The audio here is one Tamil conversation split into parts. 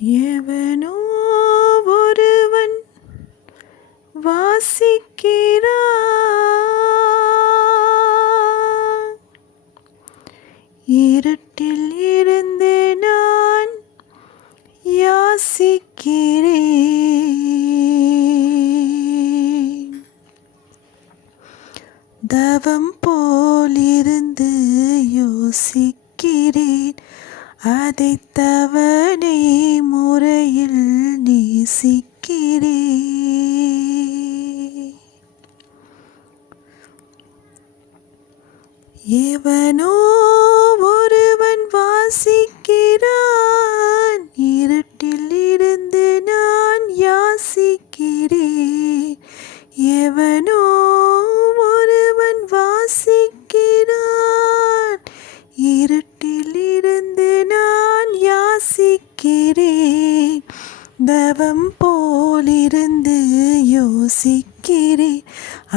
எவனோ ஒருவன் வாசிக்கிறான், இருட்டில் இருந்து நான் யாசிக்கிறேன். தவம் போலிருந்து யோசிக்கிறேன், அதை தவணை முறையில் நேசிக்கிறேன். எவனோ ஒருவன் வாசிக்கிறான், இருட்டில் இருந்து நான் யாசிக்கிறேன். எவனோ ஒருவன் வாசிக்கிறான், இருட்டில் இருந்து நான் யாசிக்கிறேன். தவம் போலிருந்து யோசிக்கிறேன்,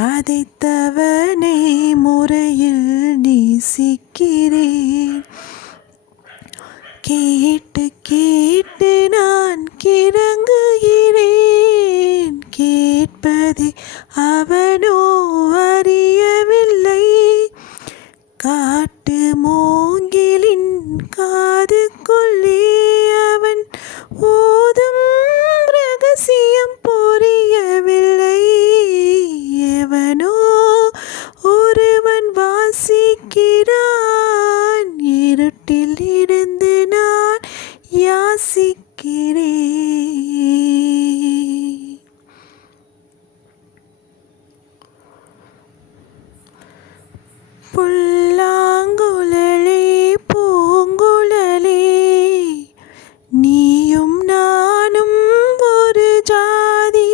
அதை தவணை முறையில் நேசிக்கிறேன். கேட்டு கேட்டு நான் கிறங்குகிறேன், கேட்பதை அவனோ அறியவில்லை. காட்டு மூங்கிலின் காதுக்குள்ளே அவன் ஓதும் ரகசியம் புரியவில்லை. எவனோ ஒருவன் வாசிக்கிறான், இருட்டில் இருந்து நான் யாசிக்கிறேன். புல்லாங்குழலே பூங்குழலே, நீயும் நானும் ஒரு ஜாதி.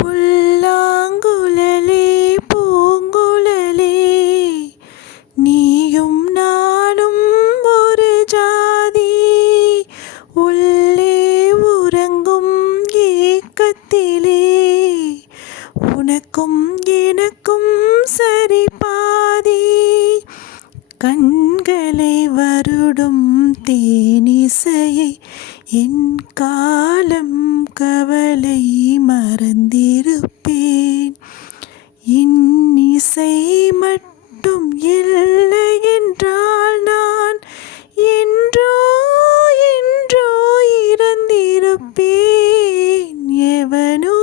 புல்லாங்குழலே பூங்குழலே, நீயும் நானும் ஒரு ஜாதி. உள்ளே உறங்கும் ஏக்கத்திலே உனக்கும் எனக்கும் சரி பாதி. கண்களை வருடும் தேனிசையை என் காலம் கவலை மறந்திருப்பேன். இன்னிசை மட்டும் இல்லை என்றால் நான் என்றோ என்றோ இறந்திருப்பேன். எவனோ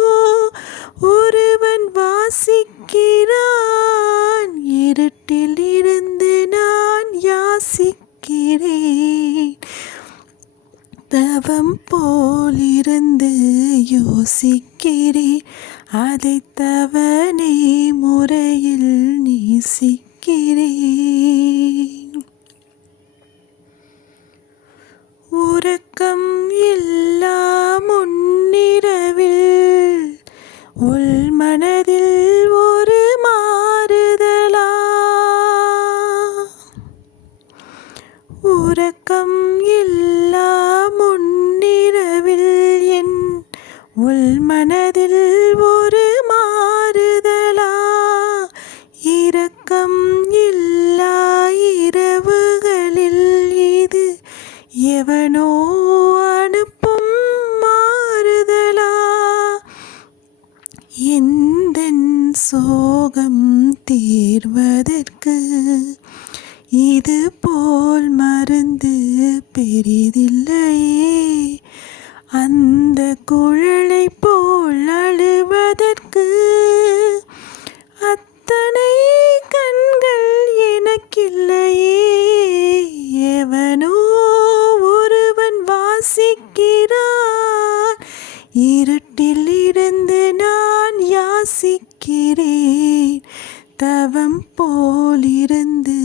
ஒருவன் வாசிக்கிறான், இருட்டில் இருந்து நான் யாசிக்கிறேன். தவம் போலிருந்து யோசிக்கிறேன், அதை தவணை முறையில் நேசிக்கிறேன். உறக்கம் இல்லா முன்னிரவில் உள் மனதில் ஒரு மாறுதலா. உறக்கம் இல்லா முன்னிரவில் என் உள் மனதில் ஒரு மாறுதலா. இரக்கம் இல்லா இரவுகளில் இது எவனோ அனுப்பும் மாறுதலா. எந்தன் சோகம் தீர்வதற்கு இது போல் மருந்து பெரிதில்லையே. அந்த குழலை போல் அழுவதற்கு அத்தனை கண்கள் எனக்கில்லையே. எவனோ ஒருவன் வாசிக்கிறான், இருட்டில் இருந்து நான் யாசிக்கிறேன். தவம் போலிருந்து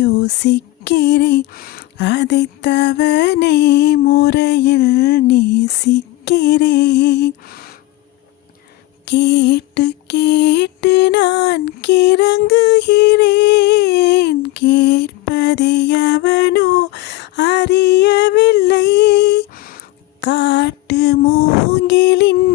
யோசிக்கிறேன், அதை தவணை முறையில் நேசிக்கிறேன். கேட்டு கேட்டு நான் கிறங்குகிறேன், கேட்பதை அவனோ அறியவில்லை. காட்டு மூங்கிலின்